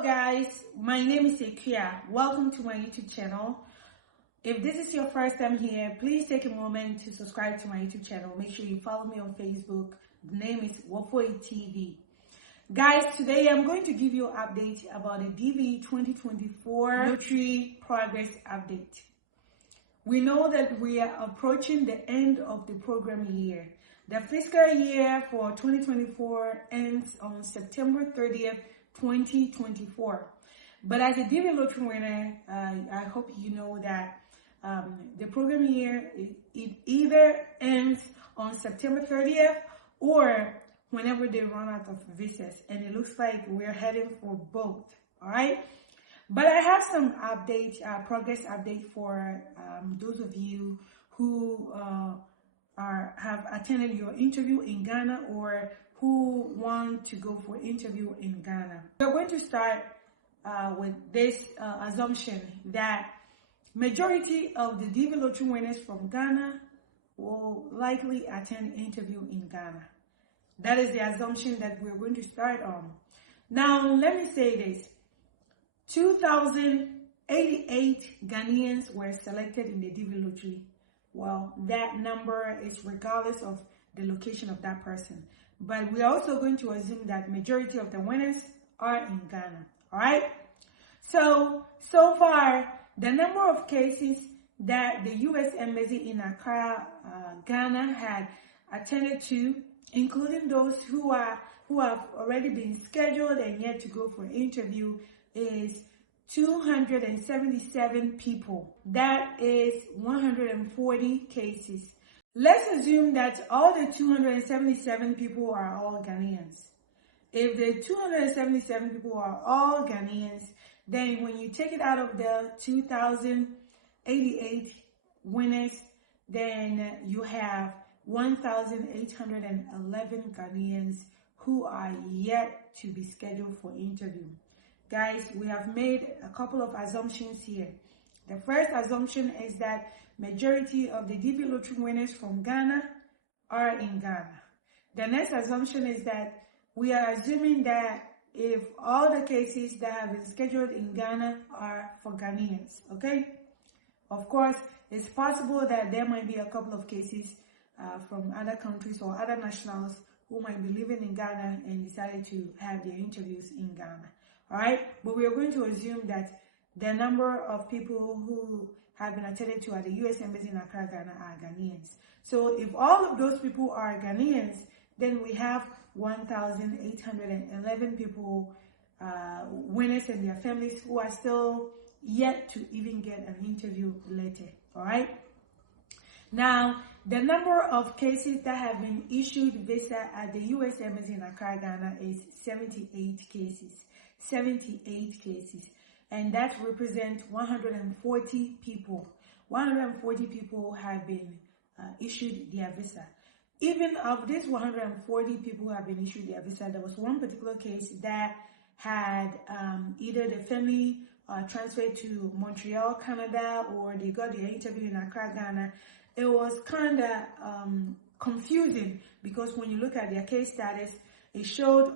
Hello guys, my name is Sekia. Welcome to my YouTube channel. If this is your first time here, please take a moment to subscribe to my YouTube channel. Make sure you follow me on Facebook. The name is DV2024 TV. Guys, today I'm going to give you an update about the DV2024 lottery progress update. We know that we are approaching the end of the program year. The fiscal year for 2024 ends on September 30th, 2024. But as a DV lottery winner, I hope you know that the program year, it either ends on September 30th or whenever they run out of visas, and it looks like we're heading for both. All right, but I have some updates, progress update for those of you who have attended your interview in Ghana or who want to go for interview in Ghana. We're going to start with this assumption that majority of the DV lottery winners from Ghana will likely attend interview in Ghana. That is the assumption that we're going to start on. Now, let me say this. 2,088 Ghanaians were selected in the DV lottery. Well, that number is regardless of the location of that person. But we're also going to assume that majority of the winners are in Ghana. All right? So far, the number of cases that the U.S. Embassy in Accra, Ghana had attended to, including those who have already been scheduled and yet to go for interview, is 277 people. That is 140 cases. Let's assume that all the 277 people are all Ghanaians. If the 277 people are all Ghanaians, then when you take it out of the 2,088 winners, then you have 1,811 Ghanaians who are yet to be scheduled for interview. Guys, we have made a couple of assumptions here. The first assumption is that majority of the DV lottery winners from Ghana are in Ghana. The next assumption is that we are assuming that if all the cases that have been scheduled in Ghana are for Ghanaians, okay? Of course, it's possible that there might be a couple of cases from other countries or other nationals who might be living in Ghana and decided to have their interviews in Ghana. All right, but we are going to assume that the number of people who have been attended to at the U.S. Embassy in Accra, Ghana are Ghanaians. So if all of those people are Ghanaians, then we have 1,811 people, winners and their families, who are still yet to even get an interview later. All right. Now, the number of cases that have been issued visa at the U.S. Embassy in Accra, Ghana is 78 cases. 78 cases, and that represents 140 people. 140 people have been issued their visa. Even of these 140 people who have been issued their visa, there was one particular case that had either the family transferred to Montreal, Canada, or they got their interview in Accra, Ghana. It was kind of confusing because when you look at their case status, it showed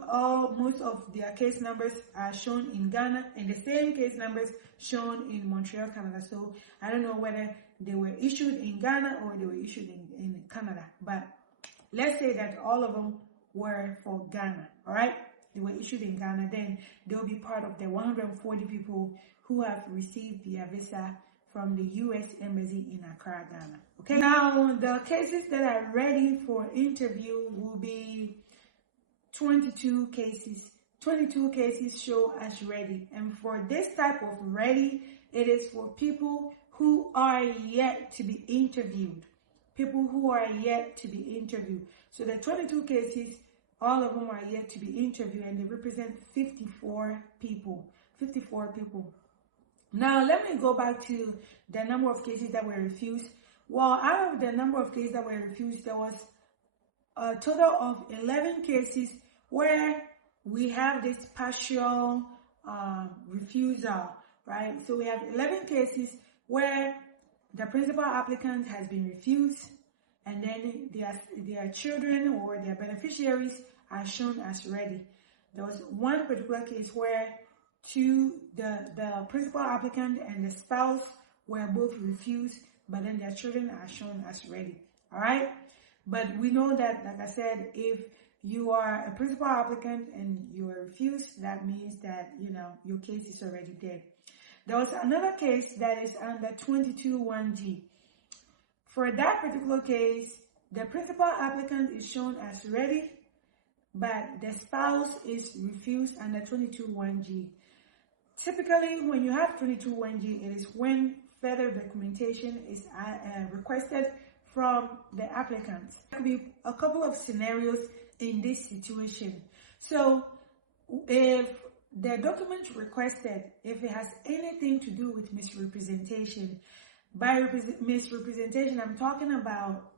most of their case numbers are shown in Ghana and the same case numbers shown in Montreal, Canada. So I don't know whether they were issued in Ghana or they were issued in Canada. But let's say that all of them were for Ghana, all right? They were issued in Ghana, then they'll be part of the 140 people who have received their visa from the U.S. Embassy in Accra, Ghana. Okay? Now, the cases that are ready for interview will be 22 cases. 22 cases show as ready. And for this type of ready, it is for people who are yet to be interviewed. People who are yet to be interviewed. So the 22 cases, all of them are yet to be interviewed, and they represent 54 people. 54 people. Now, let me go back to the number of cases that were refused. Well, out of the number of cases that were refused, there was a total of 11 cases where we have this partial refusal, right? So we have 11 cases where the principal applicant has been refused, and then their children or their beneficiaries are shown as ready. There was one particular case where to the principal applicant and the spouse were both refused, but then their children are shown as ready. All right. But we know that, like I said, if you are a principal applicant and you are refused, that means that, you know, your case is already dead. There was another case that is under 221G. For that particular case, the principal applicant is shown as ready, but the spouse is refused under 221G. Typically, when you have 221G, it is when further documentation is requested from the applicant. There could be a couple of scenarios in this situation. So if the document requested, if it has anything to do with misrepresentation, by misrepresentation, I'm talking about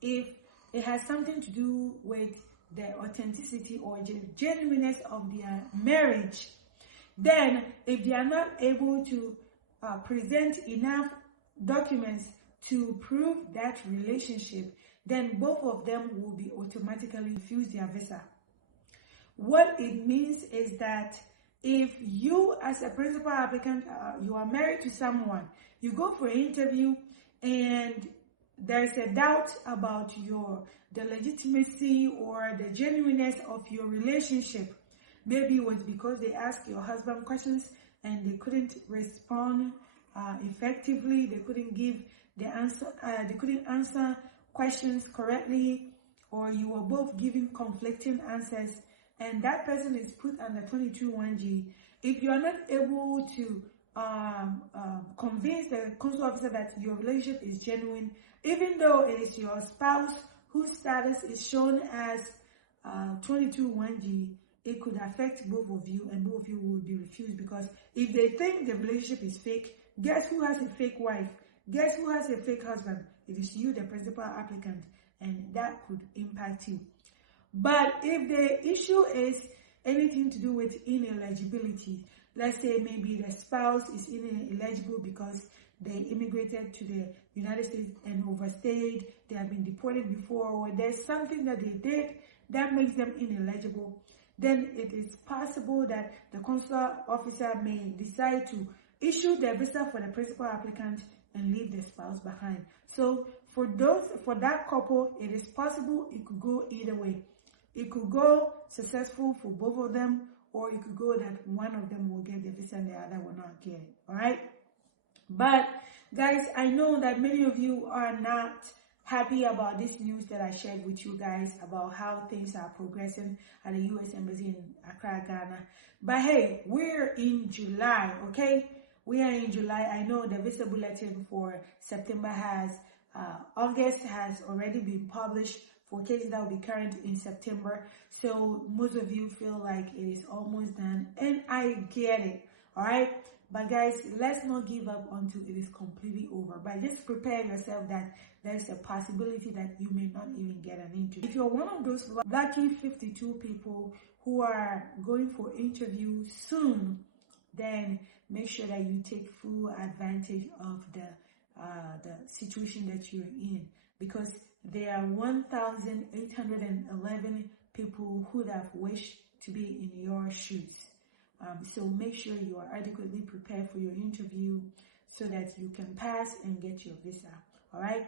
if it has something to do with the authenticity or genuineness of their marriage, then if they are not able to present enough documents to prove that relationship, then both of them will be automatically refused their visa. What it means is that if you as a principal applicant, you are married to someone, you go for an interview and there's a doubt about the legitimacy or the genuineness of your relationship. Maybe it was because they asked your husband questions and they couldn't respond effectively. They couldn't give the answer. They couldn't answer questions correctly, or you were both giving conflicting answers, and that person is put under 221G. If you are not able to convince the consular officer that your relationship is genuine, even though it is your spouse whose status is shown as 221G, it could affect both of you, and both of you will be refused, because if they think the relationship is fake, guess who has a fake wife? Guess who has a fake husband? It is you, the principal applicant, and that could impact you. But if the issue is anything to do with ineligibility, let's say maybe the spouse is ineligible because they immigrated to the United States and overstayed, they have been deported before, or there's something that they did that makes them ineligible, then it is possible that the consular officer may decide to issue the visa for the principal applicant and leave the spouse behind. So for that couple, it is possible it could go either way. It could go successful for both of them, or it could go that one of them will get the visa and the other will not get it. All right. But guys, I know that many of you are not happy about this news that I shared with you guys about how things are progressing at the U.S. Embassy in Accra, Ghana. But hey, we're in July, okay? We are in July. I know the visa bulletin for September August has already been published for cases that will be current in September. So most of you feel like it is almost done, and I get it, all right? But guys, let's not give up until it is completely over. But just prepare yourself that there's a possibility that you may not even get an interview. If you're one of those lucky 52 people who are going for interview soon, then make sure that you take full advantage of the situation that you're in, because there are 1,811 people who have wished to be in your shoes. So make sure you are adequately prepared for your interview so that you can pass and get your visa. All right,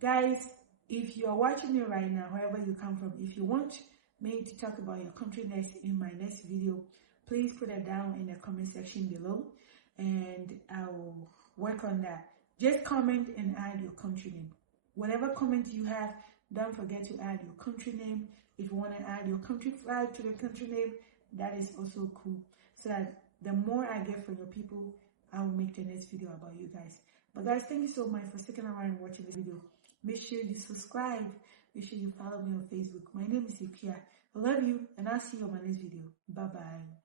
guys, if you are watching me right now, wherever you come from, if you want me to talk about your country next in my next video, please put it down in the comment section below and I will work on that. Just comment and add your country name. Whatever comment you have, don't forget to add your country name. If you want to add your country flag to the country name, that is also cool. So that the more I get from your people, I will make the next video about you guys. But guys, thank you so much for sticking around and watching this video. Make sure you subscribe. Make sure you follow me on Facebook. My name is Ikia. I love you, and I'll see you on my next video. Bye-bye.